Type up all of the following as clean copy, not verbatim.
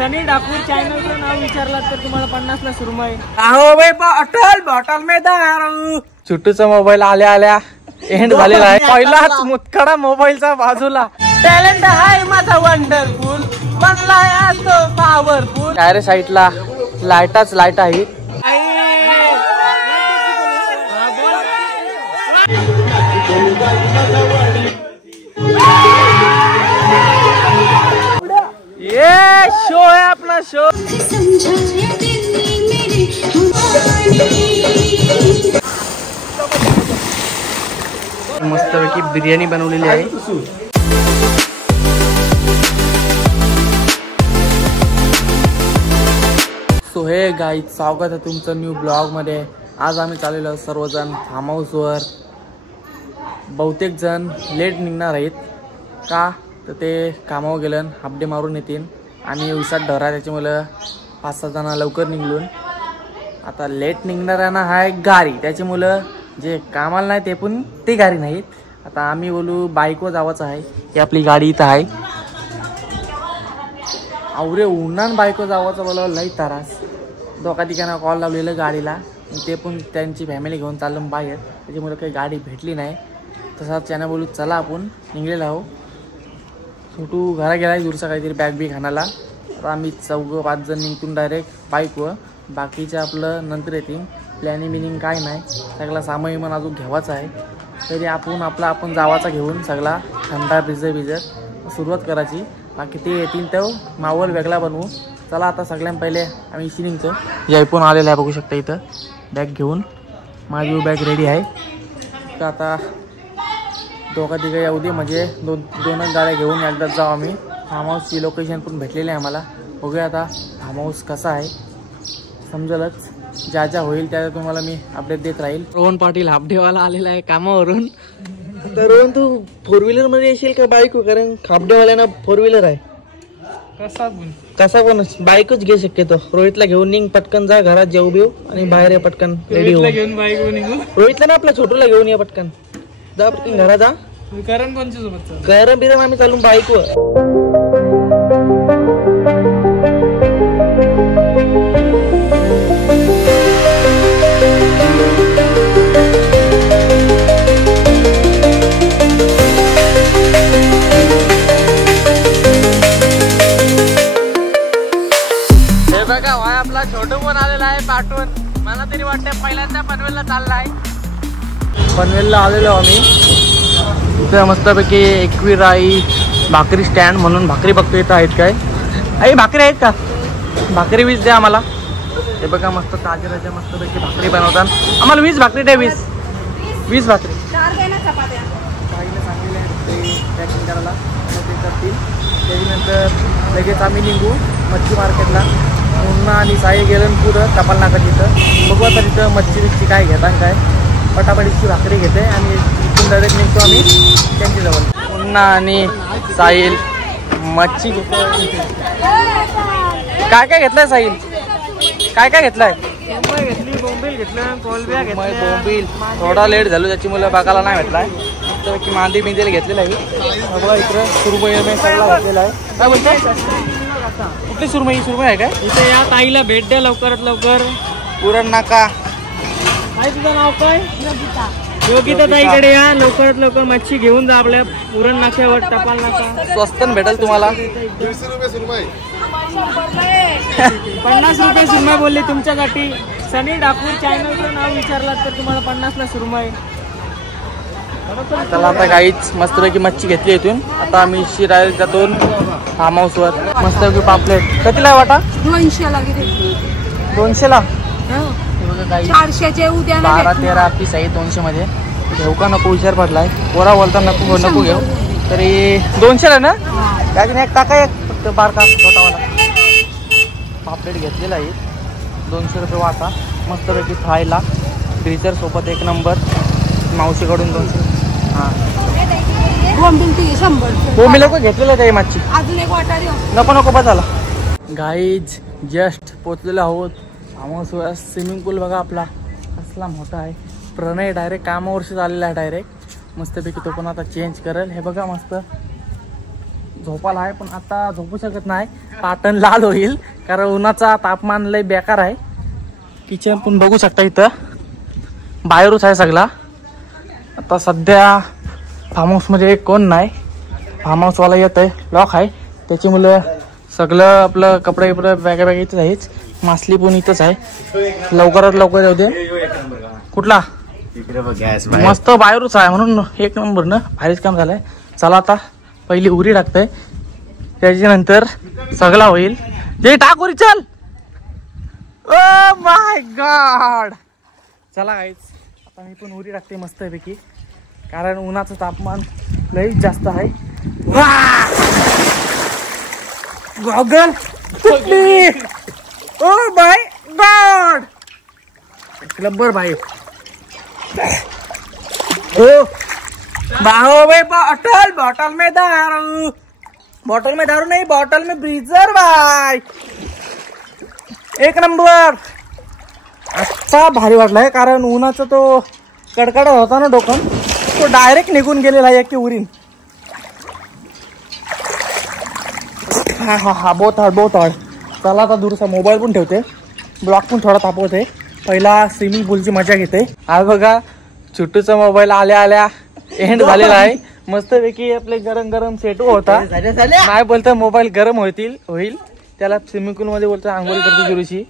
सनी डाकूर चॅनलचं नाव विचारलात तर तुम्हाला 50ला सुरमई. अहो बाई बॉटल बॉटल में दारू. छुट्टूचा मोबाईल आल्या आल्या एंड झालेला आहे. पहिलाच मुतखडा मोबाईलचा बाजूला. टॅलेंट आहे माझा वंडरफुल, बनलाय तो पॉवरफुल. डायरेक्ट साईडला लाईटाच लाईट आहे. ये शो आहे आपला शो. मस्तपैकी बिर्याणी बनवलेली आहे. सो हे गाईज, स्वागत आहे तुमचं न्यू ब्लॉग मध्ये. आज आम्ही चाललेलो सर्वजण फार्म हाऊसवर. बहुतेक जण लेट निघणार आहेत का तर ते कामावर गेलं, हापडे मारून येतील आणि उसात ढरा, त्याच्यामुळं 5-6 जण लवकर निघलून. आता लेट निघणाऱ्यांना आहे गाडी, त्याच्यामुळं जे कामाला नाही ते पण ते गाडी नाहीत. आता आम्ही बोलू बाईकवर जावाचं आहे. ही आपली गाडी इथं आहे. आवरे उन्हान बाईकवर जावाचं बोलावं लई त्रास. दोघा ठिकाणा कॉल लावलेलं गाडीला, ते पण त्यांची फॅमिली घेऊन चाललं बाहेर, त्याच्यामुळे काही गाडी भेटली नाही. तसाच त्यानं बोलू चला आपण निघलेला आहो. छोटू घरा गेला आहे दूरचा काहीतरी बॅग बी खाण्याला. आता आम्ही 4-5 जण निघतून डायरेक्ट बाईकवर. बाकीचे आपलं नंतर येतील. प्लॅनिंग बिनिंग काय नाही, सगळा सामान विमान अजून घ्यावाचा आहे. तरी आपण जावाचा घेऊन सगळा थंडा भिजत सुरुवात करायची. बाकी ते येतील तर मावल वेगळा बनवू. चला आता सगळ्यां पहिले आम्ही इशी निघतो. जयपून आलेला आहे बघू शकता इथं बॅग घेऊन. माझी बॅग रेडी आहे. तर आता दोघा तिघं येऊ दे, म्हणजे दोनच गाड्या घेऊन एकदाच जाऊ आम्ही. फार्म हाऊसची लोकेशन पण भेटलेली आहे आम्हाला. बघूया आता फार्म हाऊस कसा आहे, समजेलच. ज्या ज्या होईल त्या तुम्हाला मी अपडेट देत राहील. रोहन पाटील हापडेवाला आलेला आहे कामावरून. तर रोहन, तू 4 व्हीलर मध्ये येशील का बाईक? कारण हापडेवाल्यांना 4 व्हीलर आहे. कसा पण बाईकच घे शक्यतो. रोहितला घेऊन निघ, पटकन जा घरात जेऊ बिऊ आणि बाहेर या पटकन रेडी हो. रोहितला ना आपल्या छोटूला घेऊन या पटकन. जा पटकन घरात जा. करण कोणच्या सोबत? करण बिरम आम्ही चालून बाईकवर. हे बघा वाय आपला छोटू पण आलेला आहे पाठवून. मला तरी वाटतं पहिल्यांदा पनवेलला चाललाय. पनवेलला आलेलो आम्ही. इथं मस्तपैकी एकविराई भाकरी स्टँड म्हणून भाकरी बघतो. इथं आहेत काय? आई भाकरी आहेत का? भाकरी 20 द्या आम्हाला. हे बघा मस्त ताज्या मस्तपैकी भाकरी बनवतात. आम्हाला 20 भाकरी द्या. 20 भाकरी. ताईने सांगितले ते पॅकिंग करायला, ते करतील. त्याच्यानंतर लगेच आम्ही निघू मच्छी मार्केटला. मुन्ना आणि साई गेलं पुढं टपाल नाका तिथं. बघू आता तिथं मच्छी काय घेतात काय. पटापटीची भाकरी घेते आणि इथून डायरेक्ट निघतो आम्ही त्यांच्याजवळ. मुन्ना आणि साहिल मच्छी घेतो. काय काय घेतलंय साहिल? काय घेतलंय? घेतली, बोंबील घेतलं, कोलब्या घेतल्या. बोंबील थोडा लेट झालो त्याच्यामुळे बघायला नाही भेटलाय. की मांदी बिंदेला घेतलेला आहे. बघा इकडं सुरमई सगळा घेतलेला आहे. काय बोलतोय? कुठली सुरमई आहे काय? इथे या ताईला भेट द्या लवकरात लवकर. पुरण नाका. काय तुझं नाव काय? योगिता ताईकडे या लवकरात लवकर. मच्छी घेऊन जा आपल्या पुरण नाक्यावर, टपाल नाका. स्वस्त भेटेल तुम्हाला. 50 रुपये सुरमई बोलली तुमच्यासाठी. सनी डाकूर चॅनलचं नाव विचारलात तर तुम्हाला 50ला सुरमई. चला आता काहीच मस्तपैकी मच्छी घेतली इथून. आता आम्ही शिरायला जातो फार्म हाऊसवर. मस्तपैकी पापलेट कितीला वाटा? 200ला गेले. 200ला? 400चे उद्या 12-13 पीस आहे 200 मध्ये. घेऊ का नको विचार पडलाय. पोरा बोलता नको घेऊ. तरी 200ला ना? काय नाही, एक टाका एक फक्त बारका छोटावाला. पापलेट घेतलेला आहे 200 रुपये वाटा. मस्तपैकी फ्रायला फ्रीजर सोबत एक नंबर. मावशीकडून 200. हां बोंबील 100. बोंबील लोक घेतलेलं काही मच्छी. अजून एक वाटा नको बस झाला. गाईज जस्ट पोचलेलो आहोत फार्म हाऊसवर. स्विमिंग पूल बघा आपला कसला मोठा आहे. प्रणय डायरेक्ट कामावरशी आलेला आहे डायरेक्ट. मस्तपैकी तो पण आता चेंज करेल. हे बघा मस्त झोपाला आहे, पण आता झोपू शकत नाही, पाटण लाल होईल कारण उन्हाचा तापमान लय बेकार आहे. किचन पण बघू शकता इथं बाहेरच आहे सगळा. आता सध्या फार्म हाऊसमध्ये कोण नाही, फार्म हाऊसवाला येत आहे, लॉक आहे, त्याच्यामुळे सगळं आपलं कपडे बॅगा इथंच आहेच. मासली पण इथंच आहे. लवकरात लवकर येऊ दे. कुठला मस्त बाहेरच आहे म्हणून एक नंबर ना, भारीच काम झालंय. चला आता पहिली उरी टाकतंय, त्याच्यानंतर सगळा होईल. जे टाक उरी, चल. Oh my God. चला गाईज, आता मी पण उरी टाकते मस्त पैकी, कारण उन्हाचं तापमान लई जास्त आहे. गॉगल तुटली. Oh my God. क्लबर भाई. ओ बाहो भाई, बॉटल में दारू, बॉटल में दारू नहीं, बॉटल में ब्रीजर भाई. एक नंबर. अच्छा भारी वाटलाय, कारण उन्हाचा तो कडकडा होता ना डोकं, तो डायरेक्ट निघून गेलेला आहे की उरीन. हा बहुत हार्ड. चला आता दूरचा मोबाईल पण ठेवते, ब्लॉक पण थोडा तापवते. पहिला स्विमिंग पूलची मजा घेते. हा बघा, छोटूचा मोबाईल आल्या एंड झालेला आहे. मस्तपैकी आपले गरम सेट होता. नाही बोलता मोबाईल गरम होईल, त्याला स्विमिंग पूल मध्ये बोलतो आंघोळ करते जुरूची,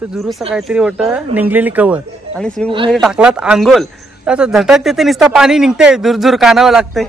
तर जुरूचा काहीतरी होतं निघलेली कवर, आणि स्विमिंग पूल मध्ये टाकलात आंघोळ, आता झटकते ते नुसतं पाणी निघते, दूर कानावं लागतंय.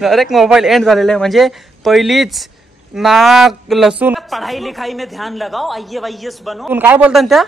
डायरेक्ट मोबाईल एंड झालेला आहे. म्हणजे पहिलीच नाक लसूण, पढ़ाई लिखाई में ध्यान लगाओ, IAS बनो. काय बोलतात त्या,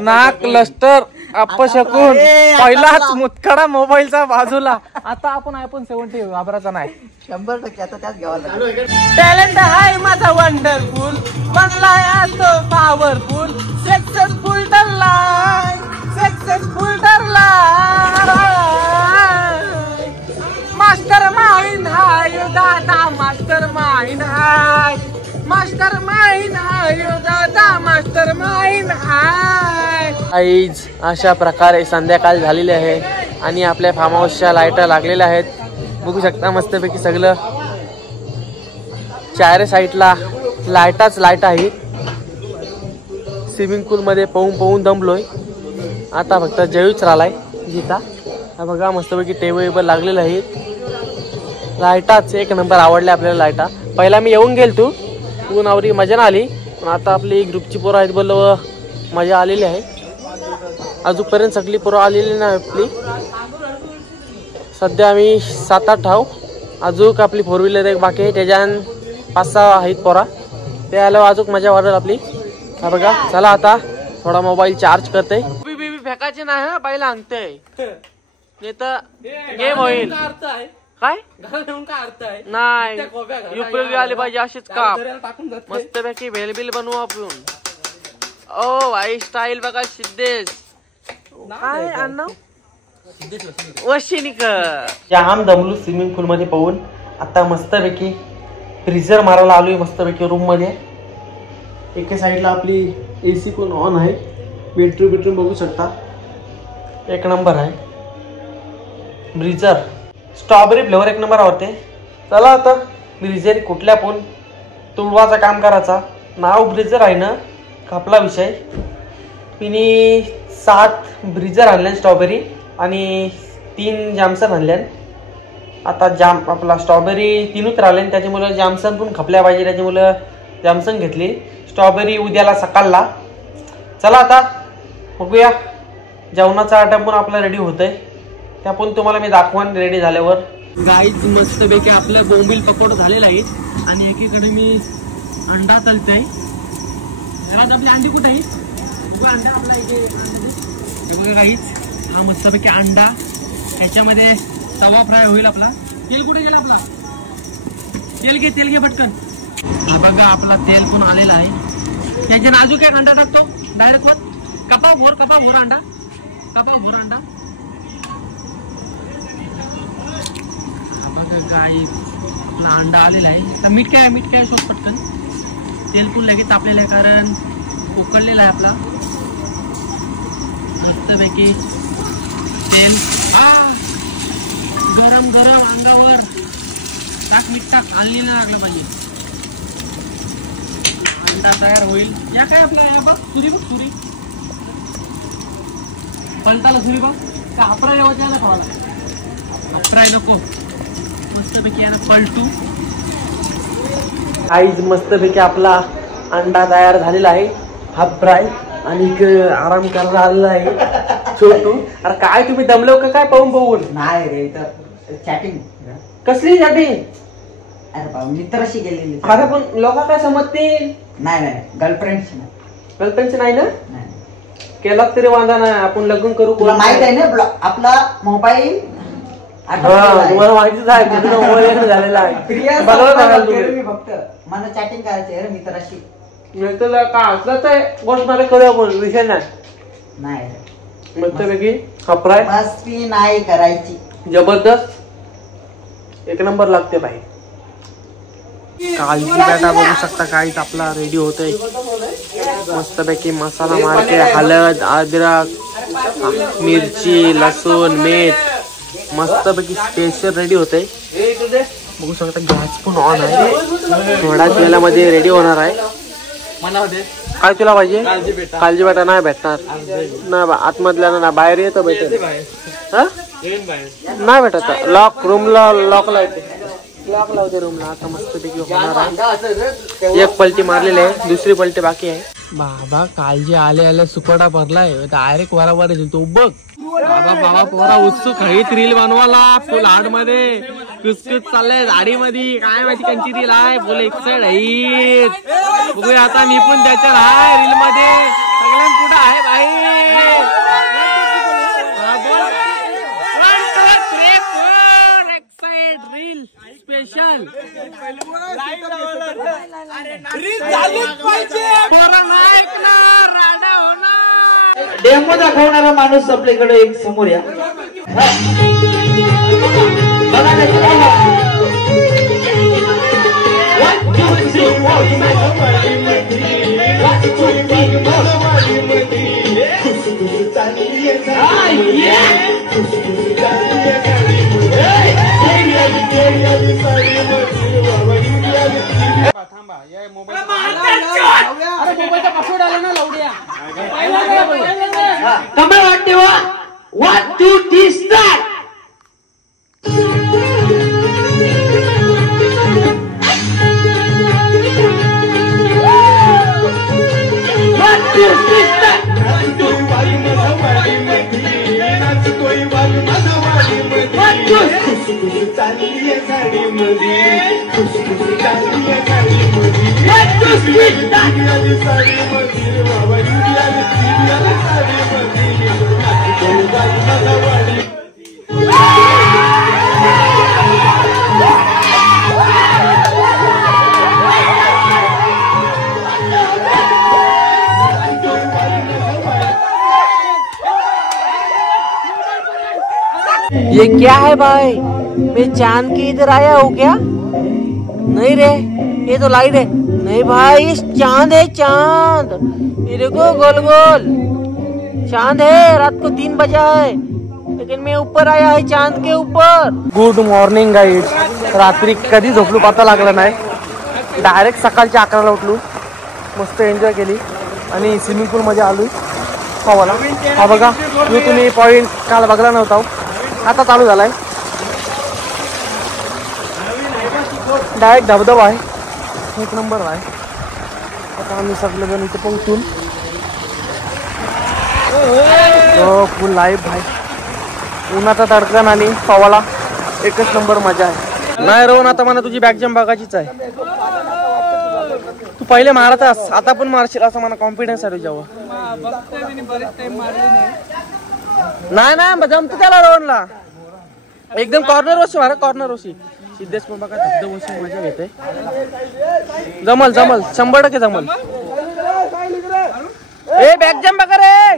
नाक लस्टर अपशकून, पहिलाच मुतखडा मोबाईलचा बाजूला. आता आपण iPhone 17 वापरायचा नाही, 100% आता त्याच घ्यावा लागेल. टॅलेंट आहे माझा वंडरफुल, बनलाय आज तो पॉवरफुल, सक्सेसफुल ठरलाय. मास्टर माइंड हाय दादा, मास्टर माइंड हाय, मास्टर माइंड हाय दादा, मास्टर माइंड हाय. आईज अशा प्रकारे संध्याकाळ झालेली आहे आणि आपल्या फार्म हाऊसच्या लाईटा लागलेल्या आहेत. बघू शकता मस्तपैकी सगळं चार साईडला लाईट आहे. स्विमिंग पूल मध्ये पोहून दमलोय, आता फक्त जेवूच राहिलाय गीता. हा बघा मस्तपैकी टेबल लागलेलं आहे. लाईटाच एक नंबर आवडल्या आपल्याला लाईटा. पहिला मी येऊन गेल तू नावरी मजा ना आली, पण आता आपली ग्रुपची पोरं आहेत बोललो मजा आलेली आहे. अजूनपर्यंत सगळी पोरं आलेली नाही आपली. सध्या आम्ही 7-8 आहो. अजून आपली 4 व्हीलर एक बाकी आहे, त्याच्यान 5-6 आहेत पोरा. ते आल्यावर अजून मजा वाढेल आपली. हा बघा, चला आता थोडा मोबाईल चार्ज करते. बीबी फेकायचे नाही हा, बाईला अंगते नाही तर गेम होईल. काय नाही, उपयोगी आले पाहिजे अशीच काम. मस्तपैकी भेलबिल बनवू आपण. ओ भाई स्टाईल बघा, सिद्धेश काय अण्णा जाम दमलू स्विमिंग पूल मध्ये पाहून. आता मस्तपैकी फ्रीजर मारायला आलोय मस्तपैकी रूम मध्ये. एका साईडला आपली AC पण ऑन आहे. बेडरूम बघू शकता, एक नंबर आहे. ब्रीजर स्ट्रॉबेरी फ्लेवर एक नंबर आवडते. चला आता ब्रीजर कुठल्या पण तुडवाचा काम करायचा. नाव ब्रीजर आहे ना, कापला विषय. तिने 7 ब्रीजर आणले स्ट्रॉबेरी आणि 3 जॅमसन आणले. आता आपला स्ट्रॉबेरी 3च राहिले, त्याच्यामुळे जॅमसन पण खपल्या पाहिजे, त्याच्यामुळे जॅमसन घेतली. स्ट्रॉबेरी उद्याला सकाळला. चला आता बघूया, जेवणाचा आयटम पण आपला रेडी होतंय, त्या पण तुम्हाला मी दाखवान रेडी झाल्यावर. गाईज मस्तपैकी आपलं बोंबील पकोड झालेलं आहे आणि एकीकडे मी अंडा तळते आहे. आपली अंडी कुठे आहे? अंडा आपला इथे बघा गाईज, हा मस्तपैकी अंडा, ह्याच्यामध्ये तवा फ्राय होईल आपला. तेल कुठे गेला आपला? तेल घे पटकन. हा बघा आपला तेल पण आलेला आहे. त्याच्या नाजूक एक अंडा टाकतो डायरेक्ट वर. कपाव भोर अंडा. गाई आपला अंडा आलेला आहे. तर मीठ काय शोध पटकन. तेल पण लगेच तापलेलं आहे कारण उकळलेला आहे आपला मस्तपैकी तेल. गरम अंगावर टाक मीठ टाक, हलनी नाही लागलं पाहिजे. अंडा तयार होईल. या काय आपला या बघ सुरी बघ सुरी पलटाला सुरी बघ का हापरा जेवायच्या ना खावाला. हापराय नको मस्तपैकी यानं पलटू. आईज मस्तपैकी आपला अंडा तयार झालेला आहे हाफ फ्राय आणि आराम करायला आलेला आहे छोटू. अरे काय तुम्ही दमलो का काय पाहून पाहून. नाही रे इथं चॅटिंग. कसली चॅटिंग. अरे बाबा मित्राशी गेलेली. आता पण लोक काय समजतील. नाही नाही गर्लफ्रेंडशी नाही. गर्लफ्रेंडची नाही ना. नाही. केला तरी वांधा नाही आपण लग्न करू. तुला माहित आहे ना आपला मोबाईल तुम्हाला माहितीच आहे मोबाईल झालेला आहे. फक्त मला चॅटिंग करायची आहे मित्राशी. तुला का असलं तर गोष्ट मला करूया पण विषय नाही. मस्तपैकी खपराय मस्ती नाही करायची. जबरदस्त एक नंबर लागते भाई. कालची बॅटा बघू शकता काहीच आपला रेडी होतोय मस्तपैकी. मसाला मारके हळद अद्रक मिरची लसूण मीठ मस्तपैकी स्पेशल रेडी होतंय. बघू शकता गॅस पण ऑन आहे. थोड्याच वेळामध्ये रेडी होणार आहे. काय तुला पाहिजे. कालजी बेटा नाही भेटणार ना आतमधल्या ना बाहेर येतो भेटेल. नाही भेटत लॉक रूमला लॉक लावते रूमला. आता मस्तपैकी होणार आहे. एक पलटी मारलेली आहे दुसरी पलटी बाकी आहे. बाबा कालजी आले सुकोडा भरलाय डायरेक्ट बरोबर तो बघ. बाबा बाबा पोरा उत्सुक हळीत रील बनवाला फुल हार्ड मध्ये कुसकुस चाललंय दाढी मध्ये. काय माहिती कंची रील आहे फुल एक्साइड हळीत. बघूया आता मी पण त्याच्यात आहे रील मध्ये सगळ्यां पुढे आहे भाई. रील स्पेशल डेमो दाखवणारा माणूस आपल्याकडे एक समोर या. कमळ वाटते वा 1 2 3 स्टार्ट. ये क्या है भाई. मैं चांद की इधर आया हूँ क्या. नहीं रे ये तो लाइट है. नहीं भाई ये चांद है चांद. ये देखो गोल गोल चांद है. रात को 3 बजा है लेकिन मैं ऊपर आया है चांद के ऊपर. Good morning guys. रात्री कधी झोपलो पता लागला नाही. डायरेक्ट सकाळच्या 11ला उठलो. मस्त एन्जॉय केली आणि स्विमिंग पूल मध्ये आलोय पावाला. हा बघा जो तुम्ही पॉइंट काल बघला नव्हता आता चालू झालाय. डायरेक्ट धबधबा आहे एक नंबर आहे. आता आम्ही सगळेजण इथे पोहोचून फुल लाईव्ह भाई. उन्हाचा तडकन आणि पावाला एकच नंबर मजा आहे. नाही रोहन आता मला तुझी बॅक जम्प बघायचीच आहे. तू पहिले मारतास आता पण मारशील असं मला कॉन्फिडन्स आहे तुझ्यावर. नाही नाही जमतो त्याला रोहनला एकदम कॉर्नर वशी मारा. कॉर्नर वशी सिद्धेश पण बघा धबधबशी मजा घेते. जमल जमल 100% जमल. ए बॅक जम्प बघा रे.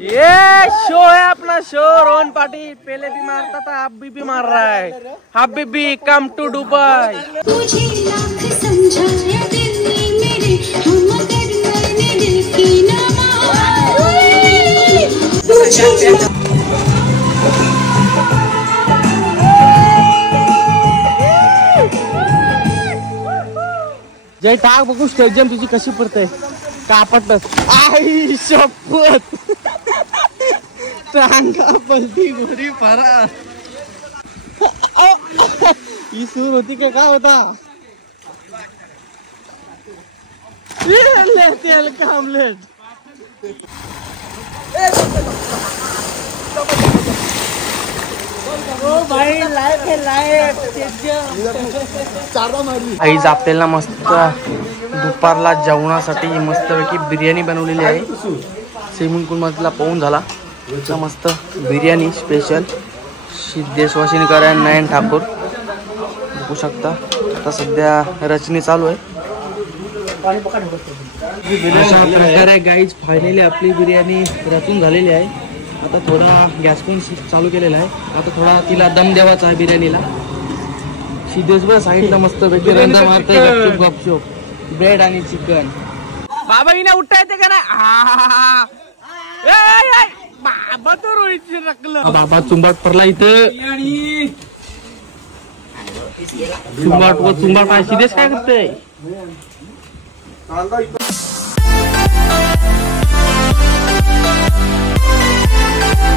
ये शो है अपना शो. रोहन पाटिल पहले भी मारता था अब भी मार रहा है. हबीबी कम टू दुबई. जय टाक बघू स्टेडियम तुझी कशी पडते कापटच आई शपथ टांगा पलटी गोरी फरार ही सूर होती का काय होता तेल का आमलेट आईज आपल्याला मस्त दुपारला जेवणासाठी मस्तपैकी बिर्याणी बनवलेली आहे. स्विमिंग पूल मधला पाहून झाला मस्त बिर्याणी स्पेशल सिद्धेश्वशिनीकर आणि नयन ठाकूर बघू शकता. आता सध्या रचनी चालू आहे. अशा प्रकारे गाईज फायनली आपली बिर्याणी रचून झालेली आहे. आता थोडा गॅस पण चालू केलेला आहे. आता थोडा तिला दम द्यावाचा आहे बिर्याणीला. सिद्धेश्वर साईडला मस्त पैकी रंधा मारतोय गपचूप गपचूप ब्रेड आणि चिकन. बाबा हिने उठता येते का नाही बाबा तो रोहितची रकलं बाबा चुंबाट पडला इथं चुंबाट व चुंबाट सिद्धेश काय करतोय